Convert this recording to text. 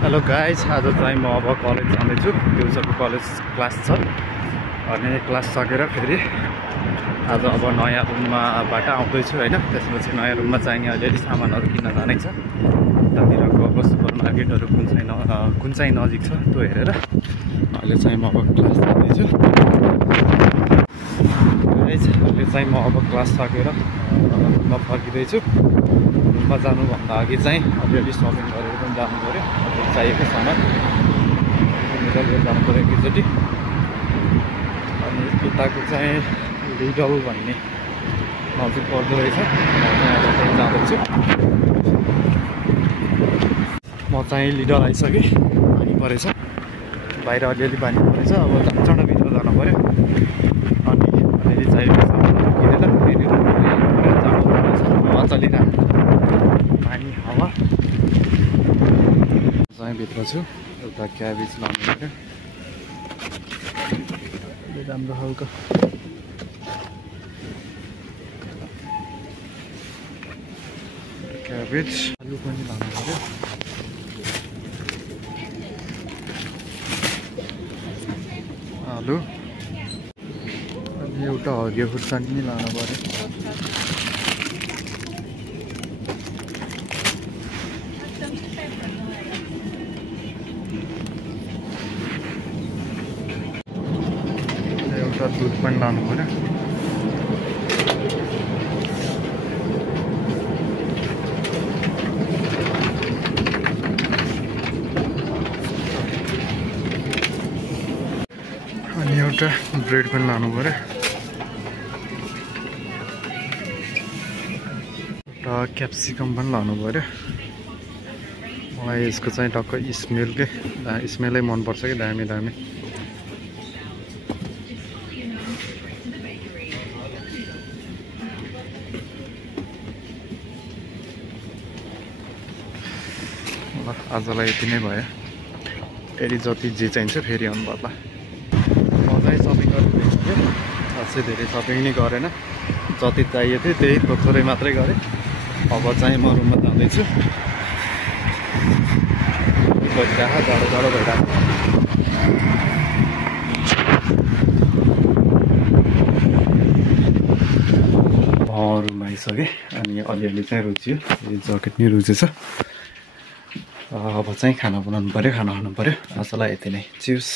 Hello guys, आज चाहिँ म अब कलेज जाँदैछु। दिउँसोको कलेज क्लास छ अनि क्लास सकेर फेरि आज अब नयाँ रुमबाट आउँदैछु होइन। त्यसपछि नयाँ रुममा चाहिने अलिअलि सामानहरू किन्न जाने छ। उतातिरको अब सुपर मार्केटहरू कुन चाहिँ नजिक छ त्यो हेरेर अहिले चाहिँ म अब क्लास जाँदैछु। गाइज, अहिले चाहिँ म अब क्लास सकेर रुममा फर्किँदैछु। रुममा जानुभन्दा अघि चाहिँ अलिअलि सपिङ गरेर पनि जानु पऱ्यो। चाहिएको सामान लिएर जानु पऱ्यो एकैचोटि। अनि यताको चाहिँ लिडल भन्ने नजिक पर्दो रहेछ। म चाहिँ जाँदैछु। म चाहिँ लिडल आइसकेँ। पानी परेछ, बाहिर अलिअलि पानी परेछ। अब भित्र जानु पऱ्यो अनि अलिअलि चाहिएको सामानहरू किनेर फेरि हावा चलिरहेको पानी हावा चाहिँ भित्र छु। एउटा क्याबेज लानु पऱ्यो, राम्रो खालको। क्याबेज, आलु पनि लानु पऱ्यो। आलु अनि एउटा हरियो खुर्सानी पनि लानु पऱ्यो। दुध पनि लानु पऱ्यो। अनि एउटा ब्रेड पनि लानु पऱ्यो। एउटा क्याप्सिकम पनि लानु पऱ्यो। मलाई यसको चाहिँ टक्क स्मेलै मनपर्छ कि दामी दामी। आजलाई यति नै भयो। फेरि जति जे चाहिन्छ फेरि आउनु पर्ला। म चाहिँ सपिङ गर्नु भइसक्यो। खासै धेरै सपिङ नै गरेन। जति चाहिएको थियो त्यही थोरै मात्रै गरेँ। अब चाहिँ म रुममा जाँदैछु। भइरहेको जाडो जाडो भइरहेको। रुममा आइसकेँ अनि अलिअलि चाहिँ रुच्यो। ज्याकेट नै रुचेछ। अब चाहिँ खाना बनाउनु पऱ्यो, खाना खानु पऱ्यो। आजलाई यति नै। चियर्स।